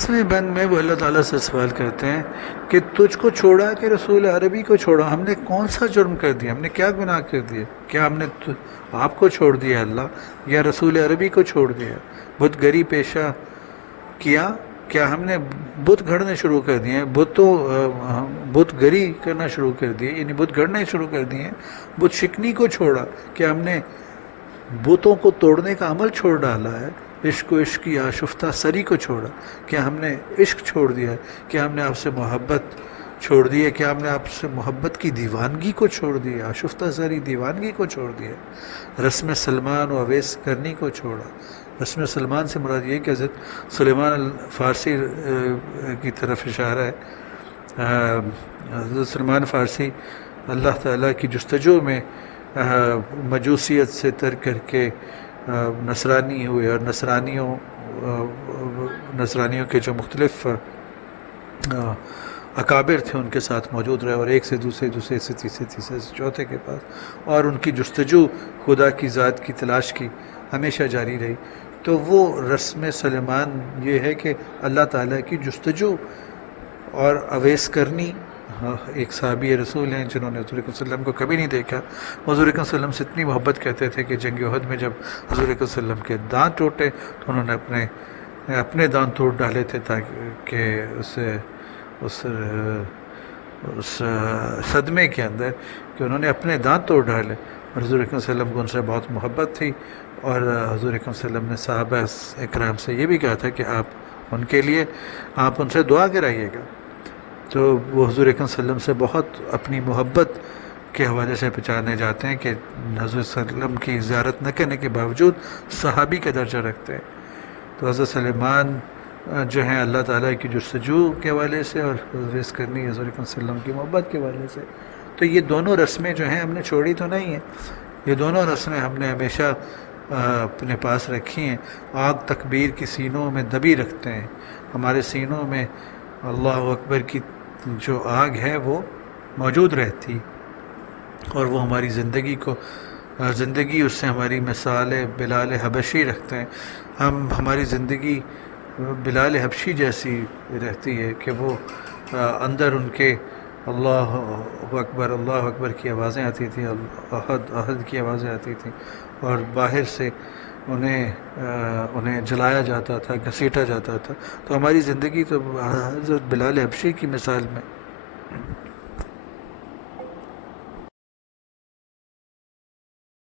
اس میں بند میں وہ اللہ تعالیٰ سے سوال کرتے ہیں کہ تجھ کو چھوڑا کہ رسول عربی کو چھوڑا؟ ہم نے کون سا جرم کر دیا؟ ہم نے کیا گناہ کر دیا؟ کیا ہم نے آپ کو چھوڑ دیا اللہ، یا رسول عربی کو چھوڑ دیا؟ بت گری پیشہ کیا؟ کیا ہم نے بت گھڑنے شروع کر دیے ہیں؟ بت گری کرنا شروع کر دیے، یعنی بت گھڑنے شروع کر دیے ہیں؟ بت شکنی کو چھوڑا؟ کیا ہم نے بتوں کو توڑنے کا عمل چھوڑ ڈالا ہے؟ عشق و عشق کی آشفتہ سری کو چھوڑا؟ کیا ہم نے عشق چھوڑ دیا ہے؟ کیا ہم نے آپ سے محبت چھوڑ دی ہے؟ کیا ہم نے آپ سے محبت کی دیوانگی کو چھوڑ دیا؟ آشفتہ سری دیوانگی کو چھوڑ دیا؟ رسم سلمان و اویس کرنی کو چھوڑا؟ رسم سلمان سے مراد یہ کہ حضرت سلیمان الفارسی کی طرف اشارہ ہے۔ حضرت سلیمان فارسی اللہ تعالیٰ کی جستجو میں مجوسیت سے ترک کر کے نصرانی ہوئے، اور نصرانیوں کے جو مختلف اکابر تھے ان کے ساتھ موجود رہے، اور ایک سے دوسرے سے تیسرے سے چوتھے کے پاس، اور ان کی جستجو خدا کی ذات کی تلاش کی ہمیشہ جاری رہی۔ تو وہ رسم سلیمان یہ ہے کہ اللہ تعالیٰ کی جستجو اور اویس کرنی۔ ایک صحابی رسول ہیں جنہوں نے حضور صلی اللہ علیہ وسلم کو کبھی نہیں دیکھا، حضور صلی اللہ علیہ وسلم سے اتنی محبت کرتے تھے کہ جنگ احد میں جب حضور صلی اللہ علیہ وسلم کے دانت ٹوٹے تو انہوں نے اپنے دانت توڑ ڈالے تھے تاکہ اس صدمے کے اندر کہ انہوں نے اپنے دانت توڑ ڈالے، اور حضور صلی اللہ علیہ وسلم کو ان سے بہت محبت تھی، اور حضور صلی اللہ علیہ وسلم نے صحابہ اکرام سے یہ بھی کہا تھا کہ آپ ان کے لیے آپ ان سے دعا کرائیے گا۔ تو وہ حضور صلی اللہ علیہ وسلم سے بہت اپنی محبت کے حوالے سے پہچانے جاتے ہیں کہ حضور صلی اللہ علیہ وسلم کی زیارت نہ کرنے کے باوجود صحابی کا درجہ رکھتے ہیں۔ تو حضرت سلیمان جو ہیں اللہ تعالیٰ کی جستجو کے حوالے سے، اور اویس کرنی حضور صلی اللہ علیہ وسلم کی محبت کے حوالے سے۔ تو یہ دونوں رسمیں جو ہیں ہم نے چھوڑی تو نہیں ہیں، یہ دونوں رسمیں ہم نے ہمیشہ اپنے پاس رکھی ہیں۔ آگ تکبیر کی سینوں میں دبی رکھتے ہیں، ہمارے سینوں میں اللہ اکبر کی جو آگ ہے وہ موجود رہتی، اور وہ ہماری زندگی اس سے ہماری مثال بلال حبشی رکھتے ہیں۔ ہماری زندگی بلال حبشی جیسی رہتی ہے کہ وہ اندر ان کے اللہ اکبر کی آوازیں آتی تھیں، احد کی آوازیں آتی تھیں، اور باہر سے انہیں جلایا جاتا تھا، گھسیٹا جاتا تھا۔ تو ہماری زندگی تو حضرت بلال حبشی کی مثال میں